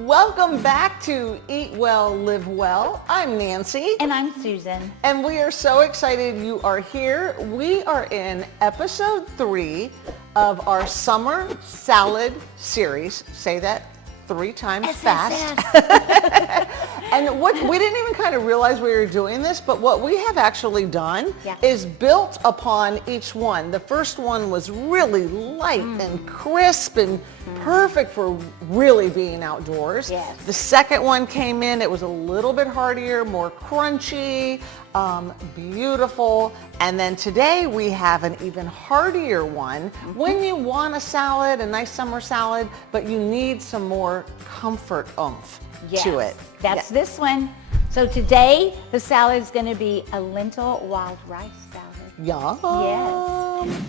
Welcome back to Eat Well, Live Well. I'm Nancy. And I'm Susan. And we are so excited you are here. We are in episode 3 of our summer salad series. Say that 3 times fast. And what we didn't even kind of realize we were doing this, but what we have actually done is built upon each one. The first one was really light and crisp and perfect for really being outdoors. Yes. The second one came in, it was a little bit heartier, more crunchy, beautiful. And then today we have an even heartier one when you want a salad, a nice summer salad, but you need some more comfort oomph to it. That's this one. So today the salad is going to be a lentil wild rice salad. Yum. Yes.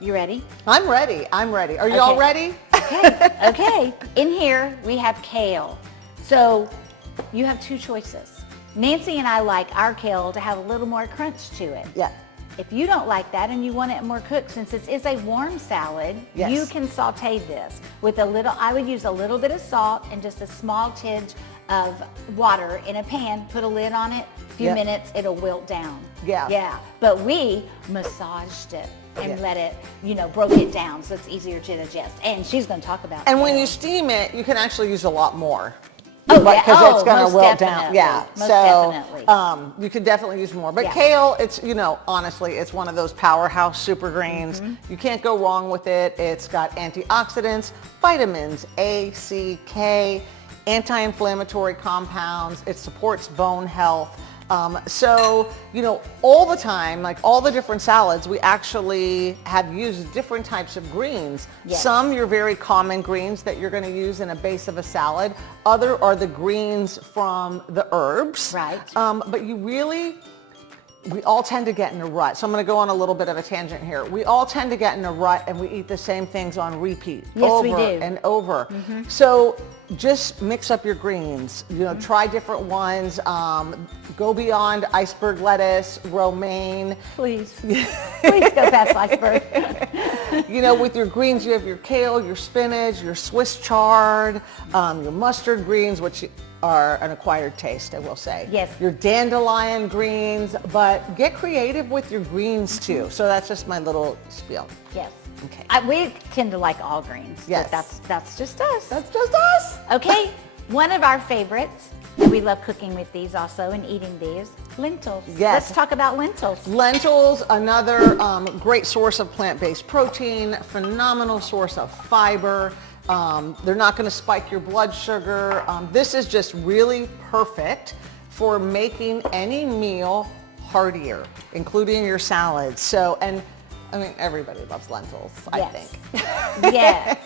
You ready? I'm ready. Are you all ready? Okay. In here we have kale. So you have 2 choices. Nancy and I like our kale to have a little more crunch to it. Yeah. If you don't like that and you want it more cooked, since this is a warm salad, you can saute this with a little, I would use a little bit of salt and just a small tinge of water in a pan, put a lid on it, a few minutes, it'll wilt down. Yeah. But we massaged it and let it, broke it down so it's easier to digest. And she's going to talk about And when you steam it, you can actually use a lot more. Oh, because it's going to most wilt definitely. down. Most definitely. You could definitely use more. But kale, it's, honestly, it's one of those powerhouse super greens. You can't go wrong with it. It's got antioxidants, vitamins A, C, K, anti-inflammatory compounds. It supports bone health. So, all the time, like all the different salads, we actually have used different types of greens. Yes. Some your very common greens that you're going to use in a base of a salad. Other are the greens from the herbs. Right. But we all tend to get in a rut. So I'm going to go on a little bit of a tangent here. We all tend to get in a rut and we eat the same things on repeat over and over. So just mix up your greens, try different ones, go beyond iceberg lettuce, romaine. Please go past iceberg. With your greens, you have your kale, your spinach, your Swiss chard, your mustard greens, which are an acquired taste, I will say. Yes. Your dandelion greens, but get creative with your greens too. So that's just my little spiel. Yes. Okay. We tend to like all greens. Yes. But that's just us. That's just us. Okay. One of our favorites, and we love cooking with these also and eating these, lentils. Yes. Let's talk about lentils. Lentils, another great source of plant-based protein, phenomenal source of fiber. They're not going to spike your blood sugar. This is just really perfect for making any meal heartier, including your salads. So, everybody loves lentils, I think. Yes.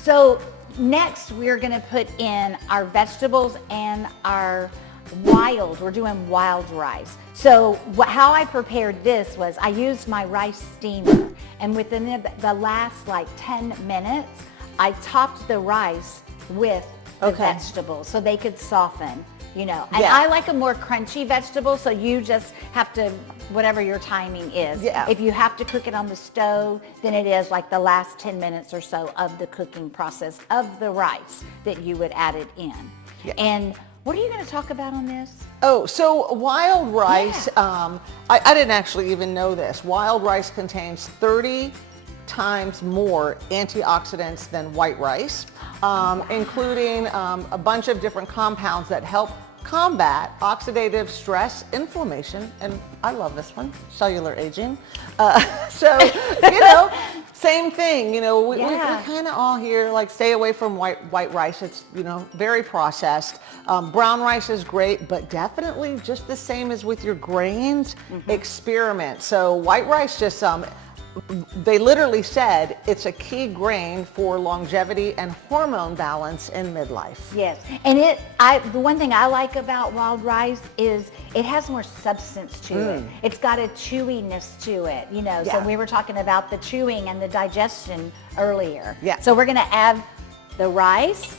So next we're going to put in our vegetables and our we're doing wild rice. So how I prepared this was I used my rice steamer, and within the last 10 minutes, I topped the rice with the vegetables so they could soften, And I like a more crunchy vegetable, so you just have to, whatever your timing is. Yeah. If you have to cook it on the stove, then it is like the last 10 minutes or so of the cooking process of the rice that you would add it in. Yeah. And what are you going to talk about on this? Oh, so wild rice, I didn't actually even know this. Wild rice contains 30 times more antioxidants than white rice, including a bunch of different compounds that help combat oxidative stress, inflammation, and I love this one, cellular aging. Same thing, we kind of all here stay away from white rice. It's, very processed. Brown rice is great, but definitely just the same as with your grains, experiment. So white rice just, they literally said it's a key grain for longevity and hormone balance in midlife. Yes, and the one thing I like about wild rice is it has more substance to it. It's got a chewiness to it, So we were talking about the chewing and the digestion earlier. Yeah. So we're going to add the rice,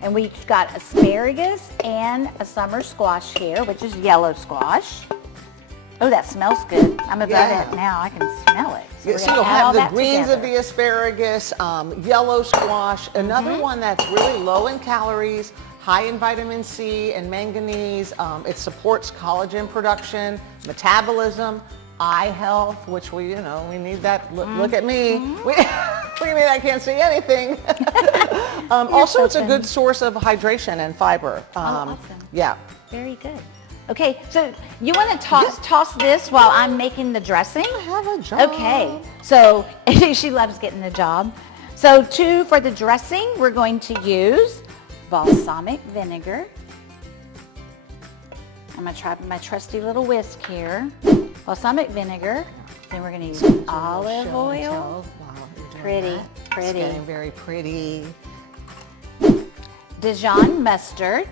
and we've got asparagus and a summer squash here, which is yellow squash. Oh, that smells good. I'm above Yeah. it now. I can smell it. Yeah, we're so gonna you'll add all have the that greens of together. the asparagus, yellow squash, another one that's really low in calories, high in vitamin C and manganese. It supports collagen production, metabolism, eye health, which we need that. Look at me. What do you mean I can't see anything? Also, it's a good source of hydration and fiber. Awesome. Yeah. Very good. Okay, so you want to toss this while I'm making the dressing? I have a job. Okay, so she loves getting the job. So for the dressing, we're going to use balsamic vinegar. I'm going to try my trusty little whisk here. Balsamic vinegar. Then we're going to use olive oil. Pretty. It's getting very pretty. Dijon mustard.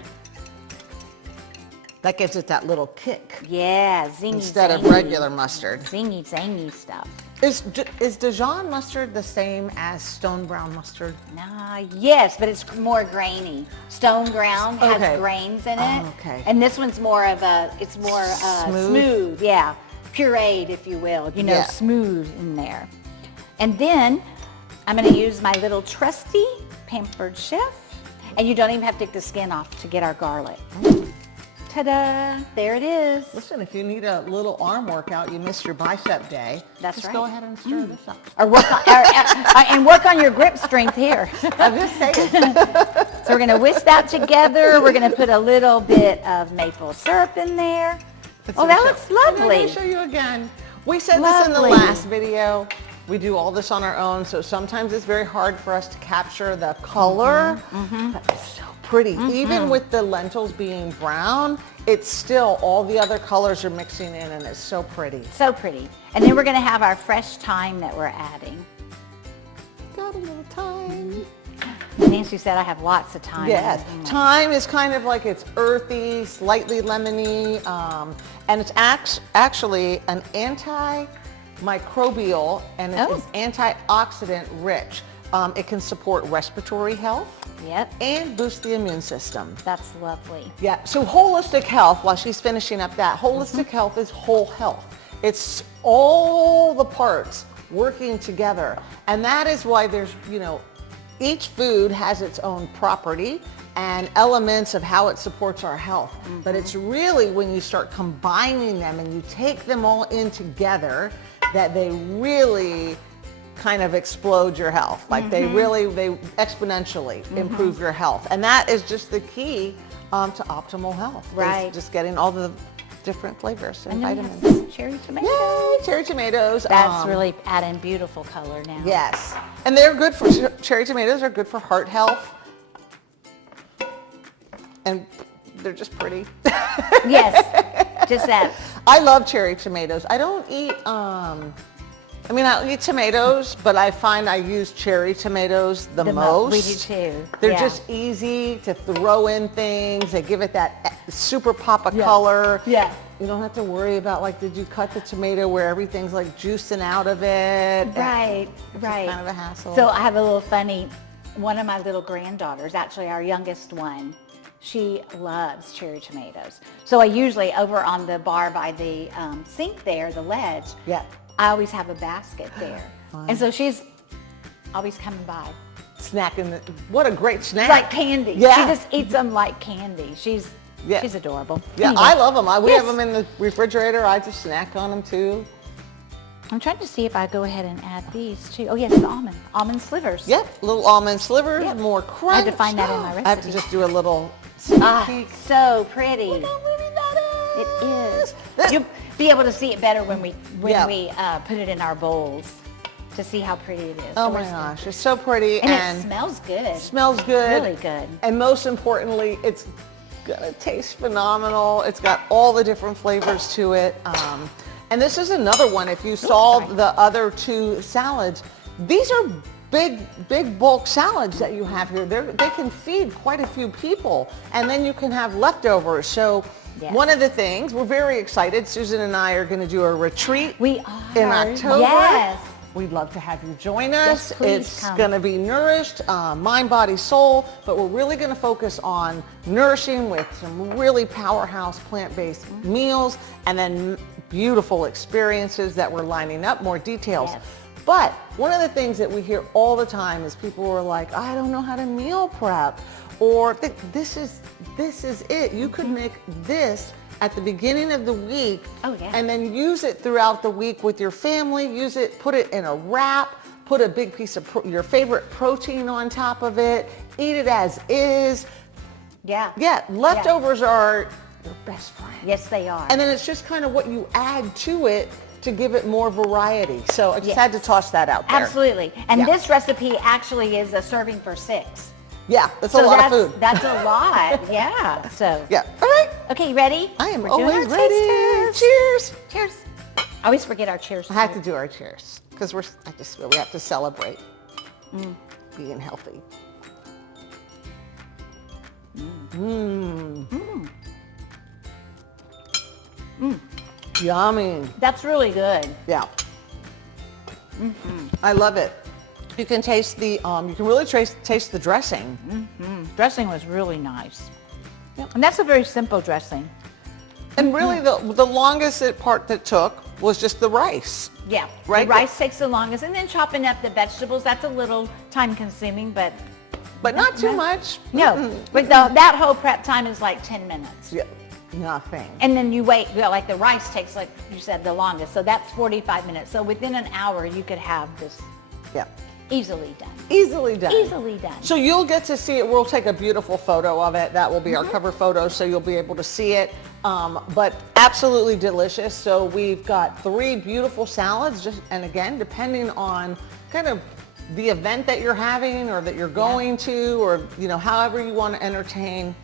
That gives it that little kick Yeah, zingy, instead of zangy. regular mustard. Zingy, zangy stuff. Is Dijon mustard the same as stone brown mustard? Yes, but it's more grainy. Stone ground has Okay. grains in it. Oh, okay. And this one's more smooth. Yeah, pureed, if you will. Yeah. Smooth in there. And then I'm going to use my little trusty Pampered Chef. And you don't even have to take the skin off to get our garlic. Ta-da! There it is. Listen, if you need a little arm workout, you missed your bicep day. That's just right. go ahead and stir this up. Or work on your grip strength here. I'm just saying. So we're going to whisk that together. We're going to put a little bit of maple syrup in there. Oh, that looks lovely. I'm going to show you again. We said this in the Lovely. last video. We do all this on our own, so sometimes it's very hard for us to capture the color. But it's so pretty. Even with the lentils being brown, it's still, all the other colors are mixing in and it's so pretty. So pretty. And then we're going to have our fresh thyme that we're adding. Got a little thyme. Nancy said I have lots of thyme. Yes, thyme is kind of like, it's earthy, slightly lemony, and it's actually an antimicrobial and it is antioxidant rich. It can support respiratory health. Yep. And boost the immune system. That's lovely. Yeah, so holistic health, while she's finishing up that, holistic health is whole health. It's all the parts working together. And that is why there's, each food has its own property and elements of how it supports our health. But it's really when you start combining them and you take them all in together that they really kind of explode your health. Like they exponentially improve your health. And that is just the key to optimal health. is Right. just getting all the different flavors and And then we vitamins. have some cherry tomatoes. Yay, cherry tomatoes. That's really adding beautiful color now. Yes. And they're good for, cherry tomatoes are good for heart health. And they're just pretty. Yes, just that. I love cherry tomatoes. I don't eat, I'll eat tomatoes, but I find I use cherry tomatoes the most. We do too. They're Yeah. just easy to throw in things. They give it that super pop of color. Yeah. You don't have to worry about, like, did you cut the tomato where everything's like juicing out of it? Right, It's right. kind of a hassle. So I have a little funny, one of my little granddaughters, actually our youngest one, she loves cherry tomatoes. So I usually, over on the bar by the sink there, the ledge, Yeah. I always have a basket there. And so she's always coming by. Snacking. What a great snack. Like candy. Yeah. She just eats them like candy. She's adorable. Yeah, Anyway. I love them. We Yes. have them in the refrigerator. I just snack on them too. I'm trying to see if I go ahead and add these too. Oh yes, the almond slivers. Yep, little almond slivers, Yep. more crunch. I had to find that in my I have to recipe. just do a little sneak peek. So pretty. Look how pretty that It is. is. You'll be able to see it better when we Yeah. put it in our bowls to see how pretty it is. Oh So my we're- gosh, it's so pretty And and it smells good. smells good. Really good. And most importantly, it's gonna taste phenomenal. It's got all the different flavors to it. And this is another one. If you saw the other two salads, these are big bulk salads that you have here. They can feed quite a few people, and then you can have leftovers. So Yes. one of the things, we're very excited, Susan and I are going to do a retreat We in are. October. Yes. We'd love to have you join us. Yes, please It's come. going to be nourished, mind, body, soul, but we're really going to focus on nourishing with some really powerhouse plant-based meals, and then beautiful experiences that we're lining up, more details. Yes. But one of the things that we hear all the time is people are like, I don't know how to meal prep, or this is it. You could make this at the beginning of the week, Oh, yeah. and then use it throughout the week with your family. Use it, put it in a wrap, put a big piece of your favorite protein on top of it. Eat it as is. Yeah. Yeah, leftovers are your best friend. Yes, they are. And then it's just kind of what you add to it to give it more variety. So I just Yes. had to toss that out there. Absolutely. And Yeah. this recipe actually is a serving for 6. Yeah, that's a lot of food. That's a lot. Yeah. So. Yeah. All right. Okay, ready? I am We're doing always our ready. taste test. Cheers. Cheers. I always forget our cheers. I have to do our cheers because I just feel we have to celebrate being healthy. Yummy. That's really good. Yeah. I love it. You can taste the, you can really taste the dressing. Dressing was really nice. Yep. And that's a very simple dressing. And really the longest part that took was just the rice. Yeah. Right? The rice takes the longest, and then chopping up the vegetables, that's a little time consuming, but But not too much. no. But that whole prep time is like 10 minutes. Yeah, nothing. And then you wait, like the rice takes, like you said, the longest. So that's 45 minutes. So within an hour, you could have this Yeah. easily done. Easily done. Easily done. So you'll get to see it. We'll take a beautiful photo of it. That will be our cover photo, so you'll be able to see it. But absolutely delicious. So we've got 3 beautiful salads. And again, depending on kind of the event that you're having or that you're going to, or however you want to entertain,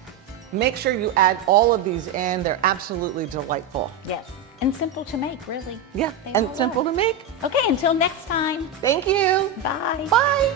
make sure you add all of these in. They're absolutely delightful. Yes. And simple to make, really. Yeah, They and all simple are. to make. Okay, until next time. Thank you. Bye. Bye.